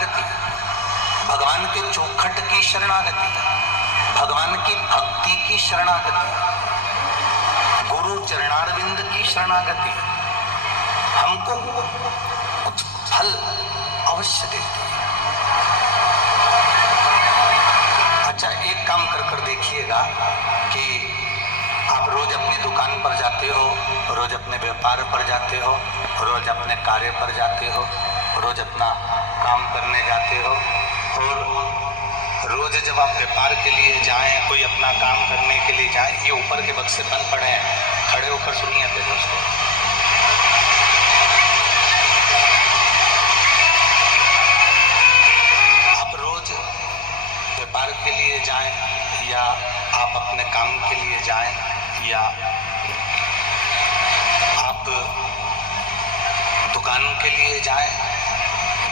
शरणागति, भगवान के चौखट की शरणागति, भगवान की भक्ति की शरणागति, गुरु चरणारविंद की शरणागति हमको कुछ फल अवश्य देती है। अच्छा, एक काम कर देखिएगा कि आप रोज अपनी दुकान पर जाते हो, रोज अपने व्यापार पर जाते हो, रोज अपने कार्य पर जाते हो, रोज अपना काम करने जाते हो, और रोज जब आप व्यापार के लिए जाएं, कोई अपना काम करने के लिए जाएं, ये ऊपर के बक्से बंद पड़े हैं, खड़े होकर सुनिए अपने दोस्तों। आप रोज व्यापार के लिए जाएं या आप अपने काम के लिए जाएं या आप दुकान के लिए जाएं,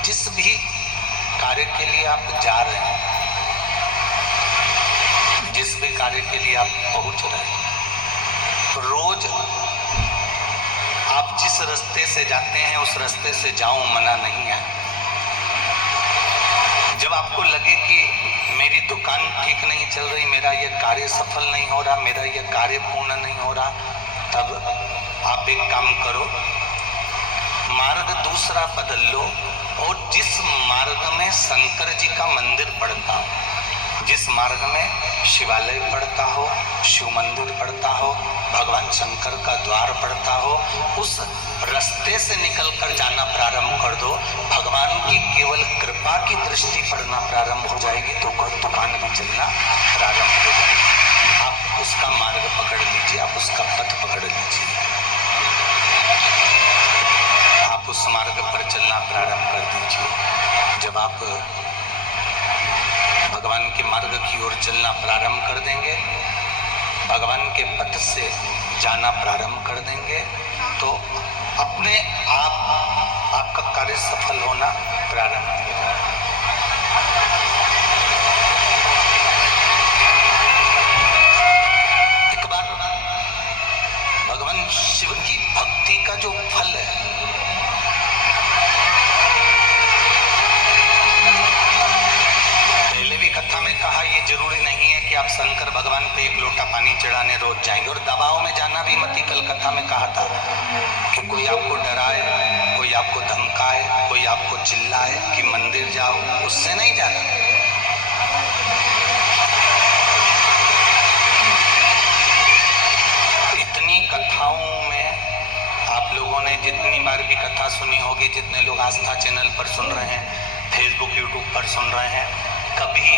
जिस भी कार्य के लिए आप जा रहे हैं, जिस भी कार्य के लिए आप पहुंच रहे हैं, रोज आप जिस रास्ते से जाते हैं उस रास्ते से जाओ, मना नहीं है। जब आपको लगे कि मेरी दुकान ठीक नहीं चल रही, मेरा ये कार्य सफल नहीं हो रहा, मेरा ये कार्य पूर्ण नहीं हो रहा, तब आप एक काम करो, मार्ग दूसरा बदल लो, और जिस मार्ग में शंकर जी का मंदिर पड़ता हो, जिस मार्ग में शिवालय पड़ता हो, शिव मंदिर पड़ता हो, भगवान शंकर का द्वार पड़ता हो, उस रास्ते से निकलकर जाना प्रारंभ कर दो। भगवान की केवल कृपा की दृष्टि पड़ना प्रारंभ हो जाएगी, तो दुकान में चलना प्रारंभ हो जाएगी। आप उसका मार्ग पकड़ लीजिए, आप उसका पथ पकड़ लीजिए, आप उस मार्ग पर चलना प्रारंभ कर दीजिए। जब आप भगवान के मार्ग की ओर चलना प्रारंभ कर देंगे, भगवान के पथ से जाना प्रारंभ कर देंगे, तो अपने आप आपका कार्य सफल होना प्रारंभ हो जाएगा। एक बार भगवान शिव की भक्ति का जो फल है, कथा में कहा, ये जरूरी नहीं है कि आप शंकर भगवान पे एक लोटा पानी चढ़ाने रोज जाएंगे, और दबाव में जाना भी मत। कल कथा में कहा था कि कोई आपको डराए, कोई आपको धमकाए, कोई आपको चिल्लाए कि मंदिर जाओ, उससे नहीं जाना। इतनी कथाओं में आप लोगों ने जितनी बार भी कथा सुनी होगी, जितने लोग आस्था चैनल पर सुन रहे हैं, फेसबुक यूट्यूब पर सुन रहे हैं, कभी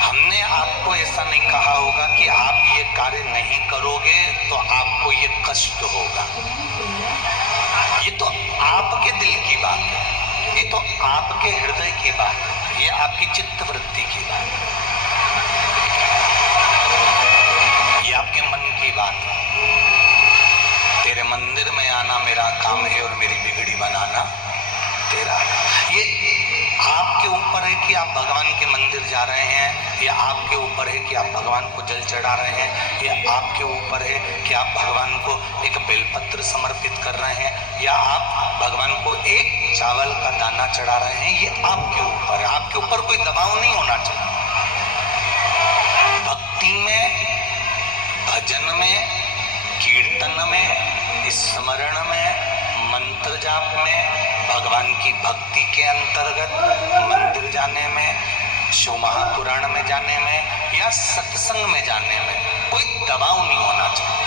हमने आपको ऐसा नहीं कहा होगा कि आप ये कार्य नहीं करोगे तो आपको ये कष्ट होगा। ये तो आपके दिल की बात है, ये तो आपके हृदय की बात है, ये आपकी चित्त वृत्ति की बात है, ये आपके मन की बात है। तेरे मंदिर में आना मेरा काम है और मेरी बिगड़ी बनाना तेरा। ये आपके ऊपर है कि आप भगवान के मंदिर जा रहे हैं, या आपके ऊपर है कि आप भगवान को जल चढ़ा रहे हैं, या आपके ऊपर है कि आप भगवान को एक बेलपत्र समर्पित कर रहे हैं, या आप भगवान को एक चावल का दाना चढ़ा रहे हैं। ये आपके ऊपर है, आपके ऊपर कोई दबाव नहीं होना चाहिए। भक्ति में, भजन में, कीर्तन में, स्मरण में, मंत्र जाप में, भगवान की भक्ति के अंतर्गत मंदिर जाने में, शिव महापुराण में जाने में, या सत्संग में जाने में कोई दबाव नहीं होना चाहिए।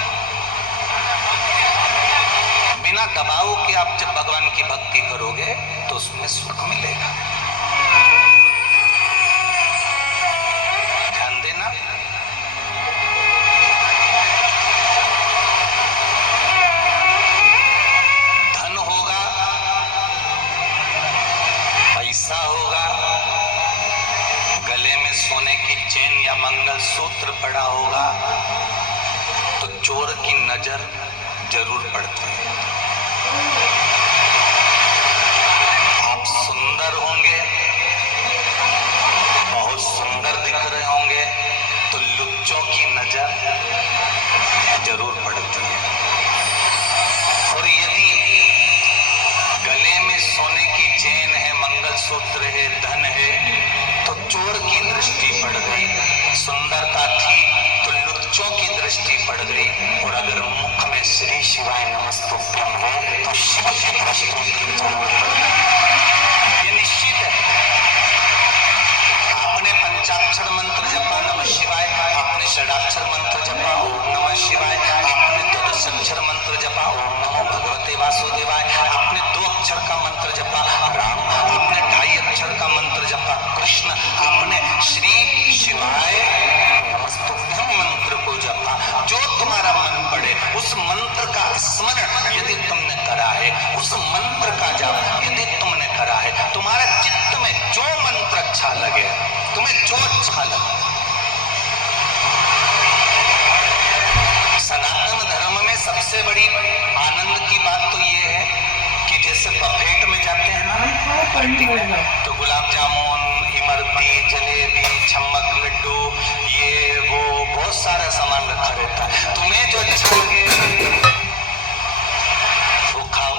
बिना दबाव के आप जब भगवान की भक्ति करोगे तो उसमें सुख मिलेगा। ध्यान देना। धन होगा, पैसा होगा, गले में सोने की चेन या मंगलसूत्र पड़ा होगा, तो चोर की नजर जरूर पड़ती है। आप सुंदर होंगे, बहुत सुंदर दिख रहे होंगे, तो लुच्चों की नजर जरूर पड़ती है। और यदि गले में सोने की चेन है, मंगलसूत्र धन है तो चोर की दृष्टि पड़ गई, सुंदरता थी तो लुच्चों की दृष्टि पड़ गई, और अगर मुख में श्री शिवाय नमस्तुभ्यम है तो शिव की दृष्टि जरूर पड़ गई। ये निश्चित है। आपने पंचाक्षर मंत्र जपा नमः शिवाय, आपने षडाक्षर मंत्र जपा ओम नमः शिवाय, आपने द्वादशाक्षर मंत्र जपा ओम नमो भगवते वासुदेवाय, आपने 2 अक्षर का मंत्र जपा राम, आपने 2.5 अक्षर का मंत्र जपा कृष्ण, आपने श्री शिवाय नमस्तुभ्यम मंत्र को जपा। जो तुम्हारा मन पड़े उस मंत्र का स्मरण यदि तुमने करा है, उस मंत्र का जाप यदि तुमने करा है, तुम्हारे चित्त में जो मंत्र अच्छा लगे, तुम्हें जो अच्छा लगे। सनातन धर्म में सबसे बड़ी आनंद की बात तो ये है कि जैसे बफेट में जाते हैं ना पार्टी में, तो गुलाब जामुन, इमरती, जलेबी, छम्मक लड्डू, ये वो बहुत सारा सामान रखा रहता है। तुम्हें जो अच्छा लगे वो खाओ,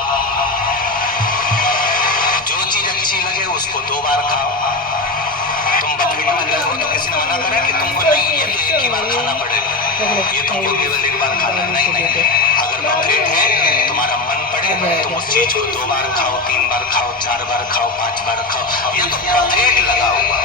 जो चीज अच्छी लगे उसको 2 बार खाओ। तुम बफेट में गए हो तो किसी ने मना करा कि तुमको नहीं ये तो एक ही बार खाना पड़ेगा, ये तुमको केवल एक बार खाना, नहीं नहीं। अगर बफेट है तुम्हारा मन पड़े तुम उस चीज को 2 बार खाओ, 3 बार खाओ, 4 बार खाओ, 5 बार खाओ, ये तो बफेट लगा हुआ।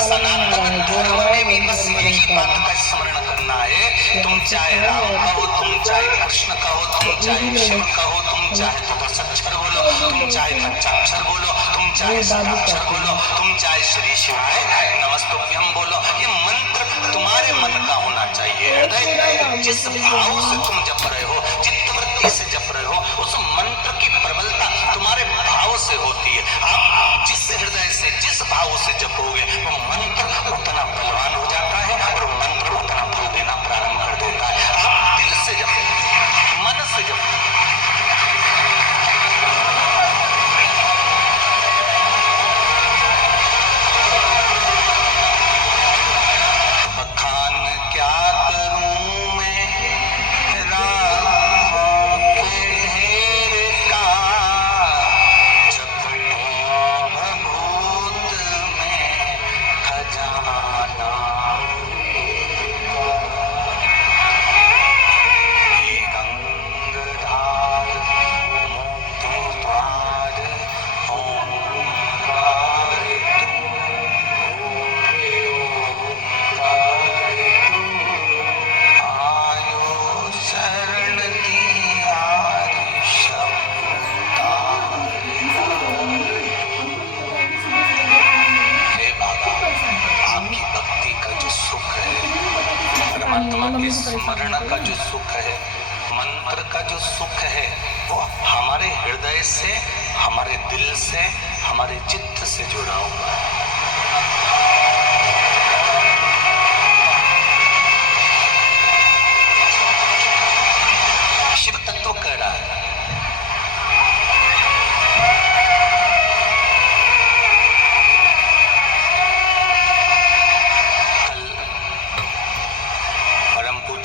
सनातन धर्म में भी बस यही बात का स्मरण करना है। तुम चाहे राम कहो, तुम चाहे कृष्ण कहो, तुम चाहे शिव कहो, तुम चाहे द्वादशाक्षर बोलो, तुम चाहे पंचाक्षर बोलो, तुम चाहे षडाक्षर बोलो, तुम चाहे श्री शिवाय नमस्तुभ्यम बोलो, ये मंत्र तुम्हारे मन का होना चाहिए। हृदय जिस भाव से तुम जप रहे हो, चित्तवृत्ति से जप रहे हो, उस मंत्र की प्रबलता तुम्हारे भाव से होती है। आप जिस हृदय से, जिस भाव से जपोगे वो मंत्र उतना बलवान हो जाता है और मंत्र उतना फल देना प्रारंभ कर देता है। आप दिल से जपो, मन से जपो। स्मरण का जो सुख है, मंत्र का जो सुख है, वो हमारे हृदय से, हमारे दिल से, हमारे चित्त से जुड़ा हुआ है। शिव तत्व कह रहा है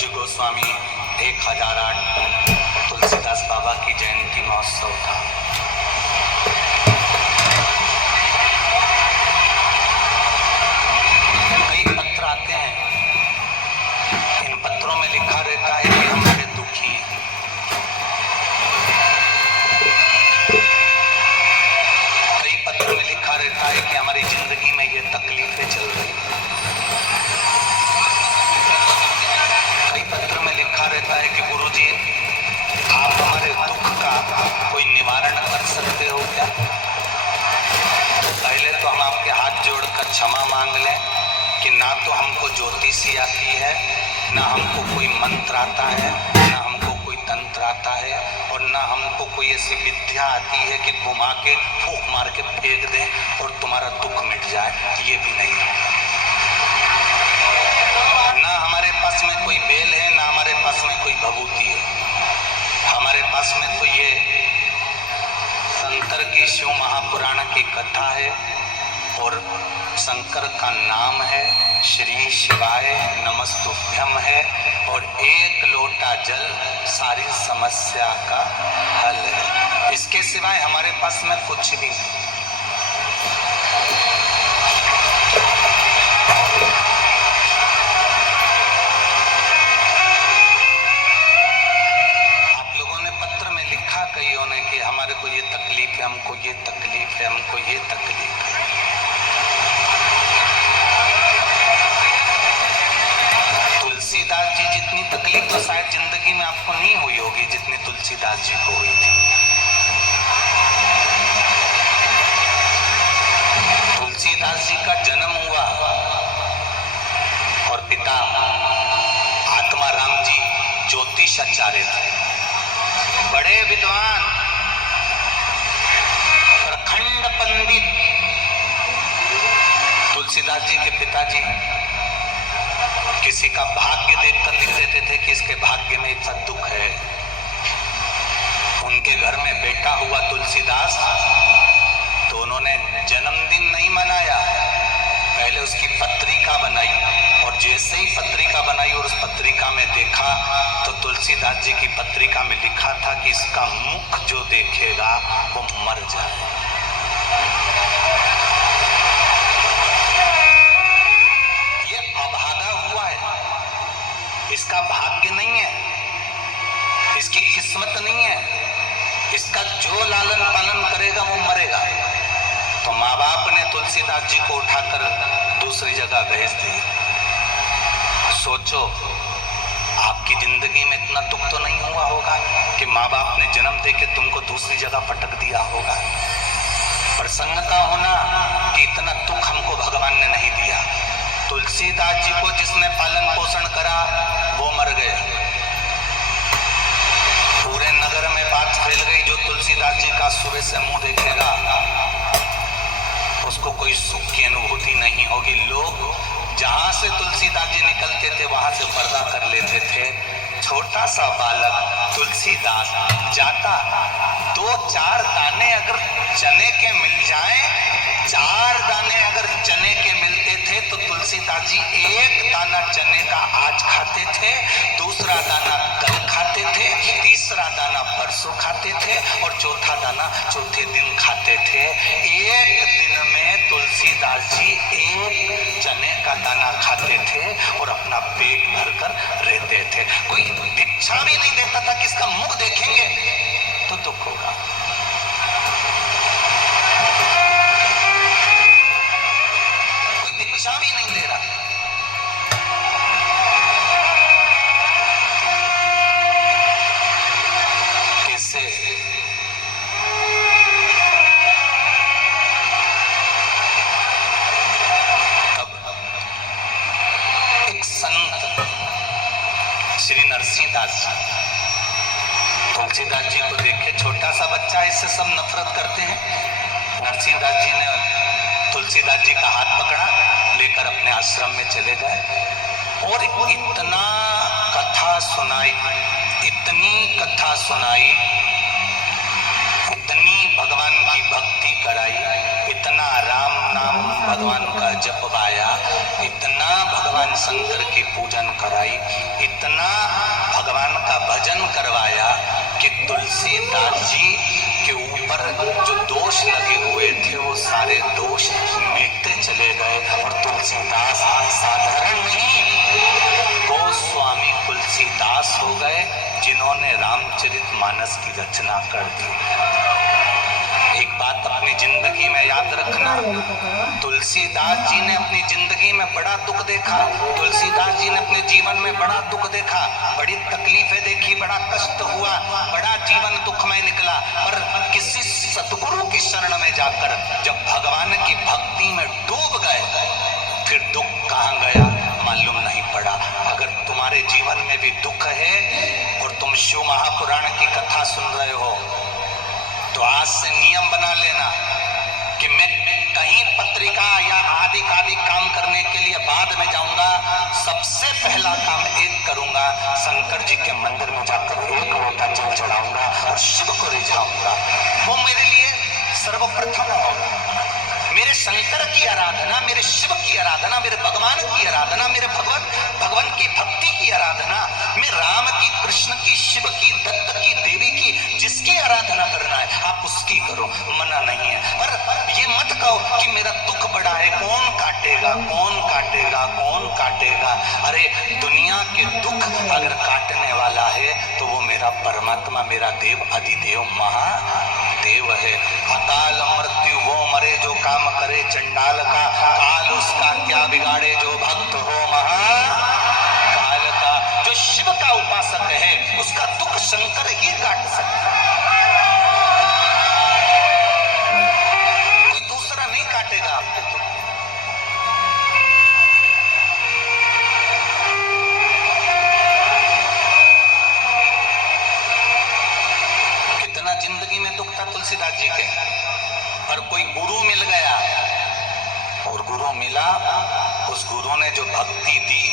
गोस्वामी 1008 तुलसीदास बाबा की जयंती महोत्सव था। कई पत्र आते हैं, इन पत्रों में लिखा रहता है कि हम बड़े दुखी हैं। कई पत्र में लिखा रहता है कि हमारी जिंदगी में ये तकलीफें चल रही हैं। पत्र में लिखा रहता है कि गुरुजी आप हमारे दुख का कोई निवारण कर सकते हो क्या? तो पहले तो हम आपके हाथ जोड़कर क्षमा मांग लें कि ना तो हमको ज्योतिषी आती है, ना हमको कोई मंत्र आता है, ना हमको कोई तंत्र आता है, और ना हमको कोई ऐसी विद्या आती है कि घुमा के फूंक मार के फेंक दें और तुम्हारा दुख मिट जाए, ये भी नहीं है। ना हमारे पास में कोई बेल है, ना हमारे पास में कोई भभूति है। हमारे पास में तो ये शंकर की शिव महापुराण की कथा है और शंकर का नाम है, श्री शिवाय नमस्तुभ्यम है, और 1 लोटा जल सारी समस्या का हल है। इसके सिवाय हमारे पास में कुछ भी नहीं। जी को हुई थी। तुलसीदास जी का जन्म हुआ और पिता आत्माराम जी ज्योतिषाचार्य थे, बड़े विद्वान, प्रखंड पंडित। तुलसीदास जी के पिताजी किसी का भाग्य देखकर लिख देते थे कि इसके भाग्य में इतना दुख है। उनके घर में बेटा हुआ तुलसीदास, तो उन्होंने जन्मदिन नहीं मनाया, पहले उसकी पत्रिका बनाई, और जैसे ही पत्रिका बनाई और उस पत्रिका में देखा तो तुलसीदास जी की पत्रिका में लिखा था कि इसका मुख जो देखेगा वो मर जाए। ये अभागा हुआ है, इसका भाग्य नहीं है, इसकी किस्मत नहीं है, इसका जो लालन पालन करेगा वो मरेगा। तो माँ बाप ने तुलसीदास जी को उठाकर दूसरी जगह भेज दिया। सोचो, आपकी जिंदगी में इतना दुख तो नहीं हुआ होगा कि माँ बाप ने जन्म देके तुमको दूसरी जगह पटक दिया होगा। प्रसन्नता होना कि इतना दुख हमको भगवान ने नहीं दिया। तुलसीदास जी को जिसने पालन पोषण करा वो मर गए। पूरे नगर में बात फैल गई, जो तुलसीदास जी का सुबह से मुंह देखेगा उसको कोई सुख की अनुभूति नहीं होगी। लोग जहां से तुलसीदास जी निकलते थे वहां से पर्दा कर लेते थे। छोटा सा बालक तुलसीदास जाता, 2-4 दाने अगर चने के मिल जाएं, 4 दाने अगर चने के मिलते थे तो तुलसीदास जी 1 दाना चने का आज खाते थे, दूसरा दाना कल खाते थे, तीसरा दाना परसों खाते थे और चौथा दाना चौथे दिन खाते थे। एक दिन में तुलसीदास जी 1 चने का दाना खाते थे और अपना पेट भरकर रहते थे। कोई भिक्षा भी नहीं देता था कि इसका मुख देखेंगे तो दुख होगा। कोई भिक्षा भी नहीं दे रहा। कैसे? श्री नरसिंहदास जी तुलसीदास जी को देखे, छोटा सा बच्चा, इससे सब नफरत करते हैं। नरसिंहदास जी ने तुलसीदास जी का हाथ पकड़ा, लेकर अपने आश्रम में चले गए और इतना कथा सुनाई, इतनी कथा सुनाई, इतनी भगवान की भक्ति कराई, इतना राम नाम भगवान का जपवाया, इतना भगवान शंकर की पूजन कराई, इतना भगवान का भजन करवाया कि तुलसीदास जी के ऊपर जो दोष लगे हुए थे वो सारे दोष मिटते चले गए। और तुलसीदास साधारण नहीं, गोस्वामी तुलसीदास हो गए, जिन्होंने रामचरितमानस की रचना कर दी। एक बात अपनी जिंदगी में याद रखना, तुलसीदास जी ने अपनी जिंदगी में बड़ा दुख देखा, तुलसीदास जी ने अपने जीवन में बड़ा दुख देखा, बड़ी तकलीफें देखी, बड़ा कष्ट हुआ, बड़ा जीवन दुखमय निकला। पर किसी सतगुरु की शरण में जाकर जब भगवान की भक्ति में डूब गए, फिर दुख कहाँ गया मालूम नहीं पड़ा। अगर तुम्हारे जीवन में भी दुख है और तुम शिव महापुराण की कथा सुन रहे हो तो आज से नियम बना लेना कि मैं कहीं पत्रिका या आदि काम करने के लिए बाद में जाऊंगा, सबसे पहला काम एक करूंगा, शंकर जी के मंदिर में जाकर 1 लोटा जल चढ़ाऊंगा और शिव को रिझाऊंगा। वो मेरे लिए सर्वप्रथम होगा। मेरे शंकर की आराधना, मेरे शिव की आराधना, मेरे भगवान की आराधना, मेरे भगवान की भक्ति की आराधना, मैं राम की, कृष्ण की, शिव की, दत्त की, देवी की, जिसकी आराधना करना है आप उसकी करो, मना नहीं है। पर ये मत कहो कि मेरा दुख बड़ा है, कौन काटेगा, कौन काटेगा, कौन काटेगा। अरे दुनिया के दुख अगर काटने वाला है तो वो मेरा परमात्मा, मेरा देव अधिदेव महादेव है। अकाल मृत्यु वो मरे जो काम करे चंडाल का, काल उसका क्या बिगाड़े जो भक्त हो महाकाल का। जो शिव का का उपासक है उसका दुख शंकर ही काट सकता है, कोई दूसरा नहीं काटेगा आपके दुख। कितना जिंदगी में दुख था तुलसीदास जी के, पर कोई गुरु मिल गया, और गुरु मिला, उस गुरु ने जो भक्ति दी,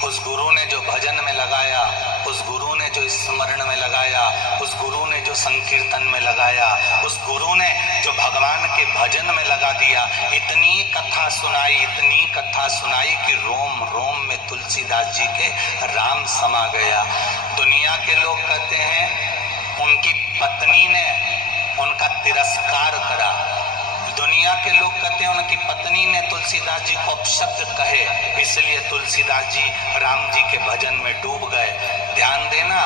उस गुरु ने जो भजन में लगाया, उस गुरु ने जो स्मरण में लगाया, उस गुरु ने जो संकीर्तन में लगाया, उस गुरु ने जो भगवान के भजन में लगा दिया, इतनी कथा सुनाई, इतनी कथा सुनाई कि रोम रोम में तुलसीदास जी के राम समा गया। दुनिया के लोग कहते हैं उनकी पत्नी ने उनका तिरस्कार करा, दुनिया के लोग कहते हैं उनकी पत्नी ने तुलसीदास जी को अपशब्द कहे, इसलिए तुलसीदास जी राम जी के भजन में डूब गए। ध्यान देना,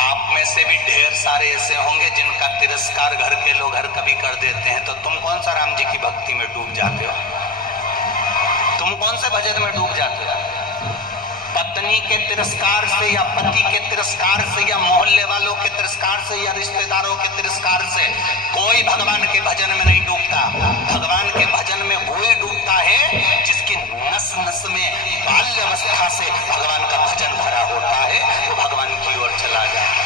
आप में से भी ढेर सारे ऐसे होंगे जिनका तिरस्कार घर के लोग हर कभी कर देते हैं, तो तुम कौन सा राम जी की भक्ति में डूब जाते हो? तुम कौन से भजन में डूब जाते हो? पत्नी के तिरस्कार से या पति के तिरस्कार से या मोहल्ले वालों के तिरस्कार से या रिश्तेदारों के तिरस्कार से कोई भगवान के भजन में नहीं डूबता। भगवान के भजन में वही डूबता है जिसकी नस नस में बाल्यावस्था से भगवान का भजन भरा होता है, वो भगवान की ओर चला जाए।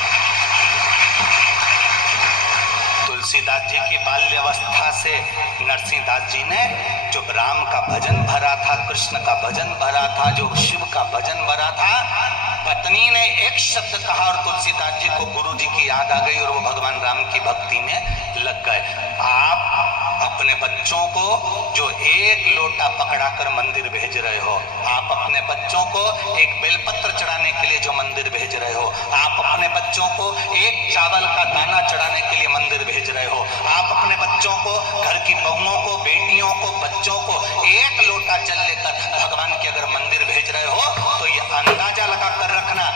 तुलसीदास जी की बाल्यावस्था से नरसिंहदास जी ने जो राम का भजन भरा था, कृष्ण का भजन भरा था, जो शिव का भजन भरा था, पत्नी ने एक शब्द कहा और तुलसीदास जी को गुरु जी की याद आ गई और वो भगवान राम की भक्ति में लग गए। आप अपने बच्चों को जो एक लोटा पकड़ाकर मंदिर भेज रहे हो, आप अपने बच्चों को एक बेलपत्र चढ़ाने के लिए जो मंदिर भेज रहे हो, आप अपने बच्चों को एक चावल का दाना चढ़ाने के लिए मंदिर भेज रहे हो, आप अपने बच्चों को, घर की बहुओं को, बेटियों को, बच्चों को एक लोटा जल लेकर भगवान के अगर मंदिर भेज रहे हो, तो ये अंदाजा लगा कर रखना,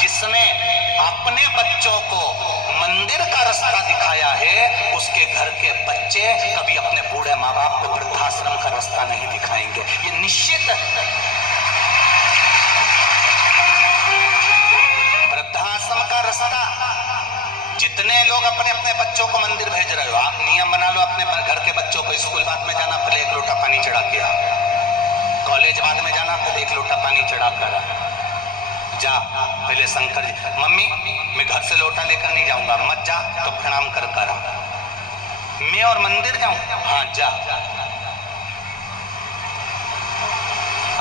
जिसने अपने बच्चों को मंदिर का रास्ता दिखाया है, उसके घर के बच्चे कभी अपने बूढ़े माँ बाप को वृद्धाश्रम का रास्ता नहीं दिखाएंगे, ये निश्चित है। वृद्धाश्रम का रास्ता, जितने लोग अपने अपने बच्चों को मंदिर भेज रहे हो, आप नियम बना लो अपने घर के बच्चों को स्कूल बाद में जाना पहले एक लोटा पानी चढ़ा के आ, कॉलेज बाद में जाना पहले एक लोटा पानी चढ़ा कर जा, पहले शंकर जी, मम्मी मैं घर से लोटा लेकर नहीं जाऊंगा, मत जा, तो प्रणाम कर कर आ, मैं और मंदिर जाऊं, हाँ जा।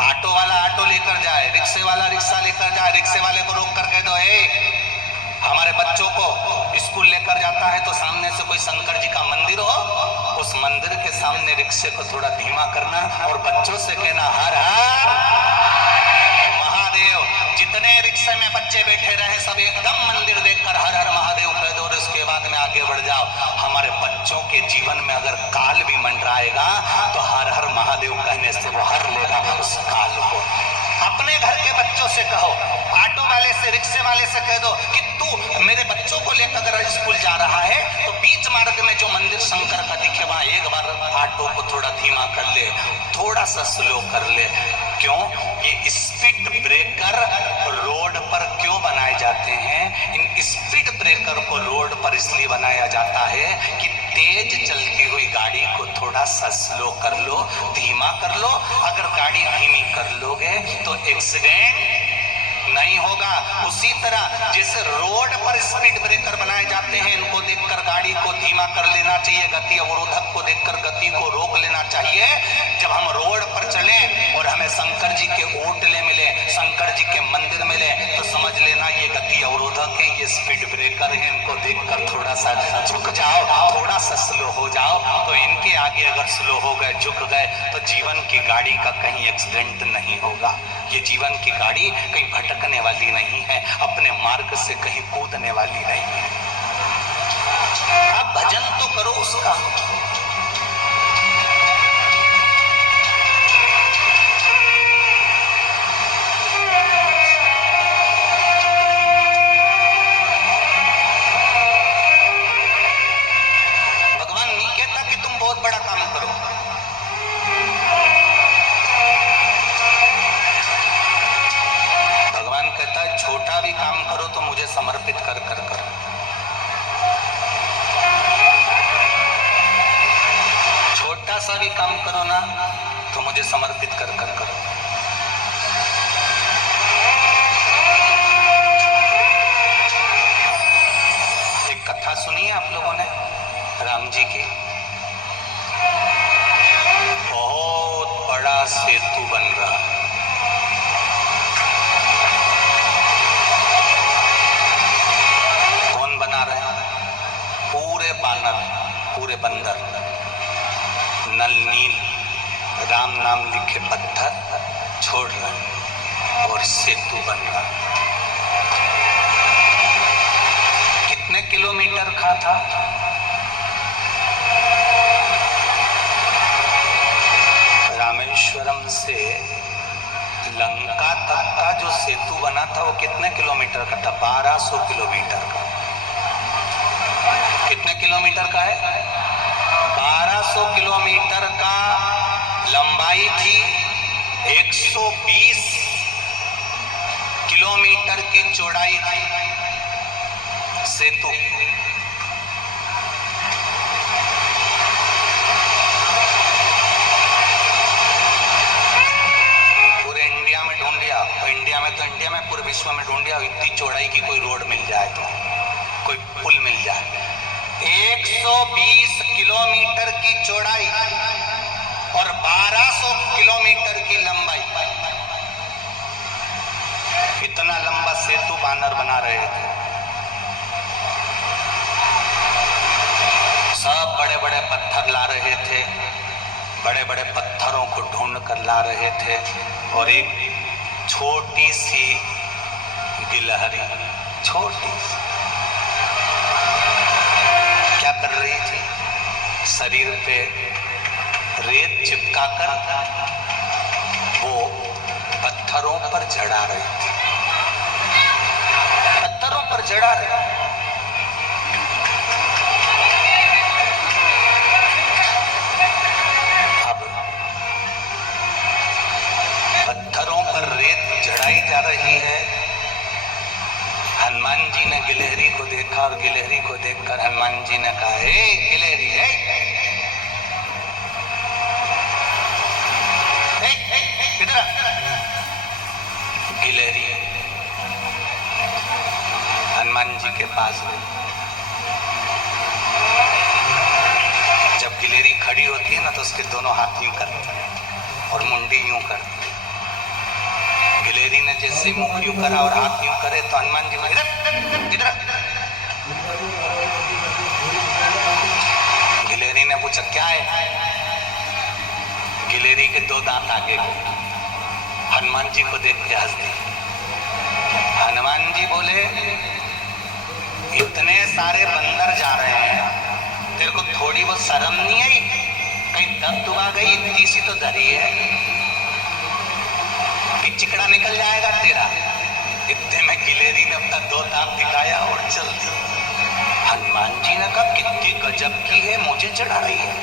ऑटो वाला ऑटो लेकर जाए, रिक्शे वाला रिक्शा लेकर जाए, रिक्शे वाले को रोक कर कह दो, हमारे बच्चों को स्कूल लेकर जाता है तो सामने से कोई शंकर जी का मंदिर हो, उस मंदिर के सामने रिक्शे को थोड़ा धीमा करना और बच्चों से कहना हर हर महादेव। जितने रिक्शे में बच्चे बैठे रहे सब एकदम मंदिर देखकर हर हर महादेव कह दो और उसके बाद में आगे बढ़ जाओ। हमारे बच्चों के जीवन में अगर काल भी मंडराएगा तो हर हर महादेव कहने से वो हर लेगा उस काल को। अपने घर के बच्चों से कहो, ऑटो वाले से, रिक्शे वाले से कह दो कि तू मेरे बच्चों को लेकर अगर स्कूल जा रहा है तो बीच मार्ग में जो मंदिर शंकर का दिखे वहां एक बार ऑटो को थोड़ा धीमा कर ले, थोड़ा सा स्लो कर ले। क्यों? ये स्पीड ब्रेकर रोड पर क्यों बनाए जाते हैं? इन स्पीड ब्रेकर को रोड पर इसलिए बनाया जाता है कि तेज चलती हुई गाड़ी को थोड़ा सा स्लो कर लो, धीमा कर लो। अगर गाड़ी धीमी कर लोगे तो एक्सीडेंट नहीं होगा। उसी तरह जैसे रोड पर स्पीड ब्रेकर बनाए जाते हैं, इनको देखकर गाड़ी को धीमा कर लेना चाहिए, गति अवरोधक को देखकर गति को रोक लेना चाहिए। जब हम रोड पर चले और हमें शंकर जी के ओटले मिले, शंकर जी के मंदिर मिले, तो समझ लेना ये गति अवरोधक है, ये स्पीड ब्रेकर है, इनको देखकर थोड़ा सा झुक जाओ, थोड़ा सा स्लो हो जाओ। तो इनके आगे अगर स्लो हो गए, झुक गए, तो जीवन की गाड़ी का कहीं एक्सीडेंट नहीं होगा। ये जीवन की गाड़ी कहीं भटकने वाली नहीं है, अपने मार्ग से कहीं कूदने वाली नहीं है। आप भजन तो करो उसका। भगवान नहीं कहता कि तुम बहुत बड़ा काम करो, छोटा भी काम काम करो ना तो मुझे समर्पित कर कर करो। एक कथा सुनी है आप लोगों ने राम जी की? बहुत बड़ा सेतु बन रहा है। कौन बना रहे हैं? पूरे बानर, पूरे बंदर, नल नील राम नाम लिखे पत्थर छोड़ रहे और सेतु बन रहा। कितने किलोमीटर का था? रामेश्वरम से लंका तक का जो सेतु बना था वो कितने किलोमीटर का था? 1200 किलोमीटर का। कितने किलोमीटर का है? 1200 किलोमीटर का लंबाई थी। 120 किलोमीटर की चौड़ाई थी सेतु। पूरे इंडिया में ढूंढ लिया, इंडिया में पूरे विश्व में ढूंढ लिया, इतनी चौड़ाई की कोई रोड मिल जाए तो, कोई पुल मिल जाए। 120 किलोमीटर की चौड़ाई और 1200 किलोमीटर की लंबाई। इतना लंबा सेतु बानर बना रहे थे। सब बड़े बड़े पत्थर ला रहे थे, बड़े बड़े पत्थरों को ढूंढ कर ला रहे थे और एक छोटी सी गिलहरी, छोटी सी, क्या कर रही थी? शरीर पे रेत चिपकाकर वो पत्थरों पर जड़ा रही थी, पत्थरों पर जड़ा रही। अब पत्थरों पर रेत जड़ाई जा रही है। हनुमान जी ने गिलहरी को देखा और गिलहरी को देखकर हनुमान जी ने कहा, हे गिलहरी, इधर आ। गिलहरी हनुमान जी के पास गई। जब गिलहरी खड़ी होती है ना तो उसके दोनों हाथ यूं करते हैं और मुंडी यूं करते। गिलहरी ने जैसे मुख यूं करा और हाथ यूं करे तो हनुमान जी इधर। गिलहरी ने पूछा, क्या है? गिलहरी के 2 दांत आगे गए। हनुमान जी को देख के हंस दी। हनुमान जी बोले, इतने सारे बंदर जा रहे हैं, तेरे को थोड़ी बहुत शर्म नहीं आई? कहीं दब दुबा गई? इतनी सी तो धरी है कि चिकड़ा निकल जाएगा तेरा। इतने में गिलहरी ने अपना 2 दांत दिखाया और चल दी। हनुमान जी ने कहा, कितनी गजब की है, मुझे चढ़ा रही है,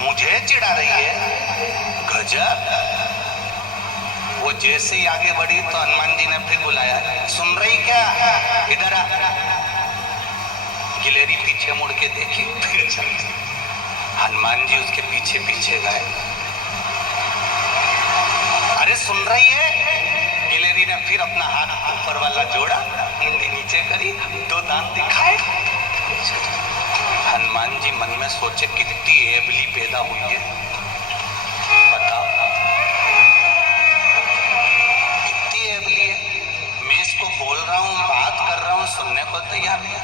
मुझे चिढ़ा रही है, गजब। वो जैसे ही आगे बढ़ी तो हनुमान जी ने फिर बुलाया, सुन रही क्या? इधर आ। गिलहरी पीछे मुड़ के देखी, फिर चली। हनुमान जी उसके पीछे पीछे गए। अरे सुन रही है? गिलहरी ने फिर अपना हाथ ऊपर वाला जोड़ा, मुंडी नीचे करी, 2 दांत दिखाए। हनुमान जी मन में सोचे, कितनी एबली पैदा हुई है, बताओ कितनी एबली है। मैं इसको बोल रहा हूँ, बात कर रहा हूँ, सुनने को तैयार नहीं।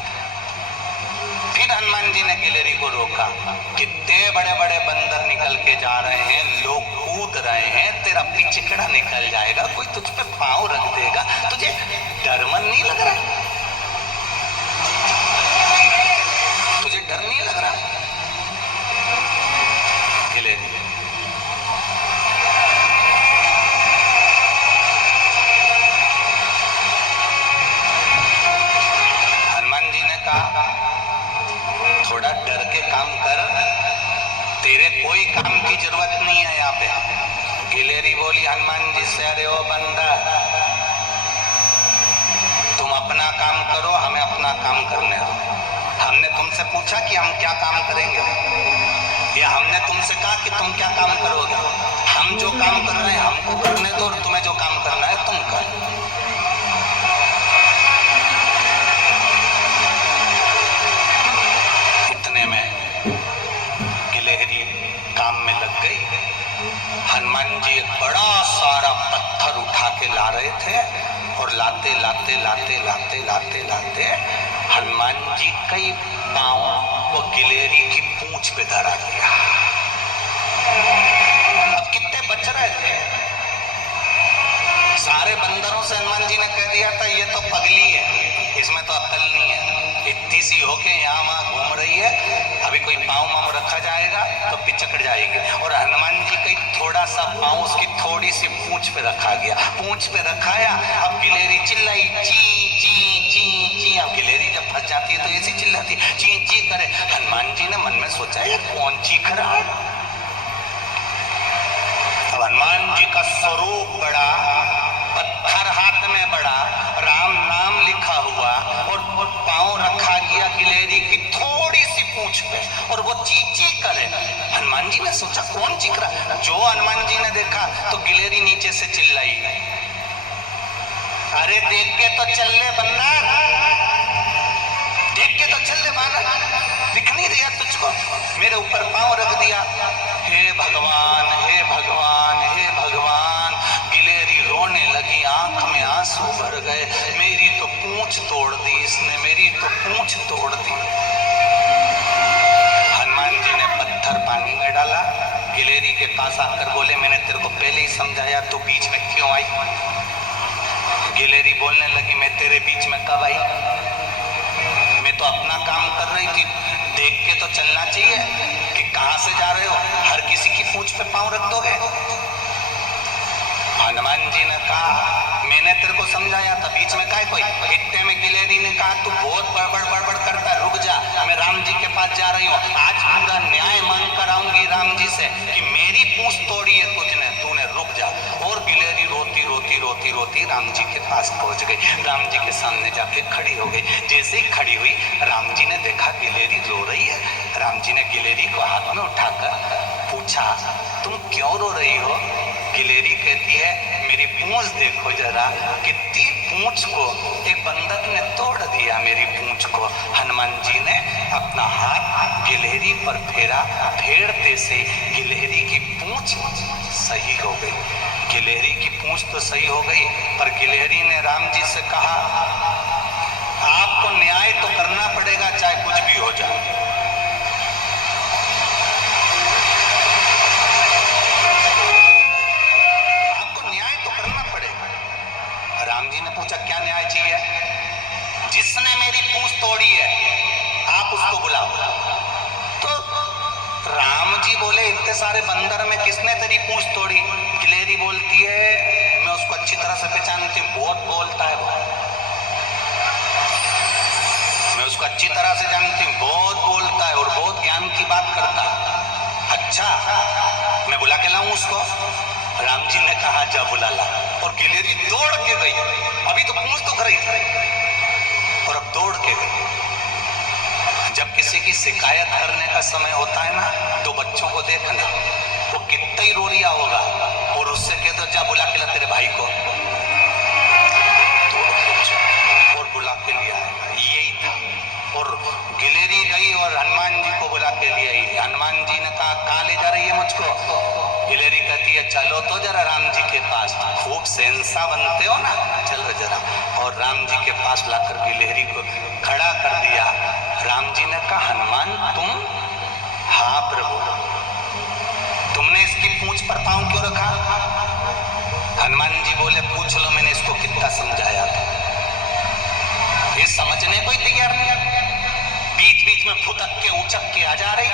फिर हनुमान जी ने गिलहरी को रोका। कितने बड़े बड़े बंदर निकल के जा रहे हैं, लोग कूद रहे हैं, तेरा पिचकड़ा निकल जाएगा, कोई तुझ पे पाँव रख देगा, तुझे डरमन नहीं लग रहा? तुझे डर नहीं लग रहा? गिलहरी हनुमान जी ने कहा, थोड़ा डर के काम कर, तेरे कोई काम की जरूरत नहीं है यहाँ पे। गिलहरी बोली हनुमान जी से, अरे ओ बंदा, तुम अपना काम करो, हमें अपना काम करने दो। हमने तुमसे पूछा कि हम क्या काम करेंगे, या हमने तुमसे कहा कि तुम क्या काम करोगे? हम जो काम कर रहे हैं हमको करने दो, और तुम्हें जो काम करना है तुम करो। इतने में गिलहरी काम में लग गई। हनुमान जी एक बड़ा सारा पत्थर उठा के ला रहे थे, और लाते लाते लाते लाते लाते लाते हनुमान जी कई पांव वो गिलहरी की पूंछ पे धरा दिया। अब कितने बच रहे थे? सारे बंदरों से हनुमान जी ने कह दिया था ये तो पगली है, इसमें तो अक्ल नहीं है, इतनी सी होके यहाँ वहाँ घूम रही है, अभी कोई पाँव माँव रखा जाएगा तो पिचक जाएगी। और हनुमान जी का थोड़ा सा पाँव उसकी थोड़ी सी पूंछ पे रखा गया, पूंछ पे रखाया। अब गिलहरी चिल्लाई ची ची ची ची। अब गिलहरी जब फंस जाती है तो ऐसी चिल्लाती ची ची करे। हनुमान जी ने मन में सोचा ये कौन चीख रहा है? अब हनुमान जी का स्वरूप बड़ा, पत्थर हाथ में बड़ा, राम नाम लिखा हुआ, और पांव रखा गया गिलहरी की थोड़ी सी पूंछ पे, और वो चींची करे। हनुमान जी ने सोचा कौन चीख रहा? जो हनुमान जी ने देखा तो गिलहरी नीचे से चिल्लाई, अरे देख के तो चल ले बंदर, देख के तो चल ले बानर, दिख नहीं दिया तुझको? मेरे ऊपर पांव रख दिया। हे भगवान, हे भगवान, हे भगवान। गिलहरी रोने लगी, आंख में आंसू भर गए। मेरी तो पूंछ तोड़ दी इसने, मेरी तो पूंछ तोड़ दी। हनुमान जी ने पत्थर पानी में डाला, गिलहरी के पास आकर बोले मैंने तेरे को पहले ही समझाया, तू बीच में क्यों आई? गिलहरी बोलने लगी मैं तेरे बीच में कब आई? मैं तो अपना काम कर रही थी, देख के तो चलना चाहिए कि कहां से जा रहे हो, हर किसी की पूंछ पे पांव रख दोगे? हनुमान जी ने कहा मैंने तेरे को समझाया था, बीच में काय कोई? इतने में गिलहरी ने कहा तू बहुत बड़बड़ बड़बड़ करता है, रुक जा, मैं राम जी के पास जा रही हूँ, आज पूरा न्याय मांग कर आऊंगी राम जी से कि मेरी पूंछ तोड़ी है तुझने, तूने रुक जा। और गिलहरी रोती रोती रोती रोती राम जी के पास पहुंच गई, राम जी के सामने जाके खड़ी हो गई। जैसे ही खड़ी हुई राम जी ने देखा गिलहरी रो रही है। राम जी ने गिलहरी को हाथ में उठाकर पूछा तुम क्यों रो रही हो? गिलहरी कहती है मेरी पूंछ देखो जरा, कितनी पूंछ को एक बंदर ने तोड़ दिया, मेरी पूंछ को। हनुमान जी ने अपना हाथ गिलहरी पर फेरा, फेरते से गिलहरी की पूंछ सही हो गई। गिलहरी की पूंछ तो सही हो गई, पर गिलहरी ने राम जी से कहा आपको न्याय तो करना पड़ेगा चाहे कुछ भी हो जाए। राम जी ने पूछा क्या न्याय चाहिए? जिसने मेरी पूंछ तोड़ी है आप उसको बुलाओ। तो राम जी बोले इतने सारे बंदर में किसने तेरी पूंछ तोड़ी? गिलहरी बोलती है मैं उसको अच्छी तरह से पहचानती हूँ, बहुत बोलता है वो, मैं उसको अच्छी तरह से जानती हूँ, बहुत बोलता है और बहुत ज्ञान की बात करता है। अच्छा मैं बुला के लाऊं उसको? राम जी ने कहा जा बुला ला। और गिलहरी दौड़ के गई, अभी तो पूंछ दुख रही थी और अब दौड़ के गई। जब किसी की शिकायत करने का समय होता है ना, तो बच्चों को देखना वो कितना ही रो रिया होगा और उससे कह दो जा बुला के ला तेरे भाई को, तो और बुला के लिया। यही था। और गिलहरी गई और हनुमान जी को बुला के ले आई। हनुमान जी ने कहा कहाँ ले जा रही है मुझको? गिलहरी कहती है चलो तो जरा राम जी के पास, खूब सेंसा बनते हो ना, चलो जरा। और राम जी के पास लाकर गिलहरी को खड़ा कर दिया। राम जी ने कहा हनुमान तुम? हाँ प्रभु। तुमने इसकी पूंछ पर पांव क्यों रखा? हनुमान जी बोले पूछ लो मैंने इसको कितना समझाया था, ये समझने को ही तैयार नहीं, बीच बीच में फुदक के उचक के आ जा रही,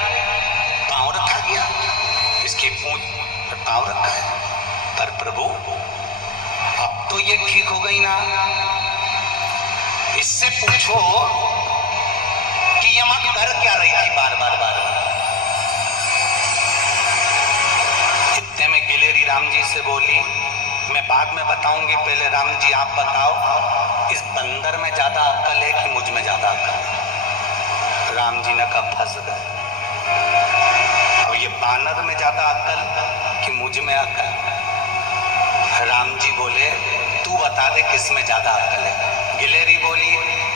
पांव रखा गया, इसकी पूंछ पर पांव रखा है। पर प्रभु अब तो ये ठीक हो गई ना, इससे पूछो कि ये मां कर क्या रही थी बार बार बार बार। इतने में गिलहरी राम जी से बोली मैं बाद में बताऊंगी, पहले राम जी आप बताओ इस बंदर में ज्यादा अक्ल है कि मुझ में ज्यादा अक्ल है? जी ने कहा फंस गए। अब ये बानर में ज्यादा अकल कि मुझ में अकल? राम जी बोले तू बता दे किस में ज्यादा अकल है। गिलहरी बोली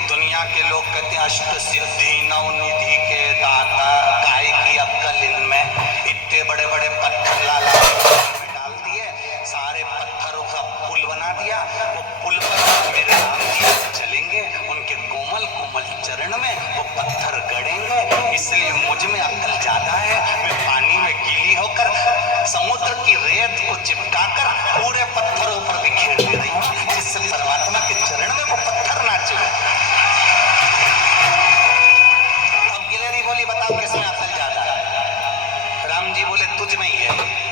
दुनिया के लोग कहते हैं अष्ट सिद्धि नौ निधि के दाता, काय की अक्कल इनमें? इतने बड़े बड़े पत्थर लाला में डाल दिए, सारे पत्थरों का पुल बना दिया। वो पुल पर मेरे राम जी चलेंगे, उनके कोमल कोमल चरण में वो पत्थर गड़ेंगे। इसलिए मुझ में अक्ल ज्यादा है। मैं पानी में गीली होकर समुद्र की रेत को चिपकाकर पूरे पत्थरों पर बिखेर दे रही हूँ, जिससे परमात्मा के चरण में वो पत्थर ना चुभे। अब गिलहरी बोली बताओ किसमें अक्ल ज्यादा है? राम जी बोले तुझ में ही है।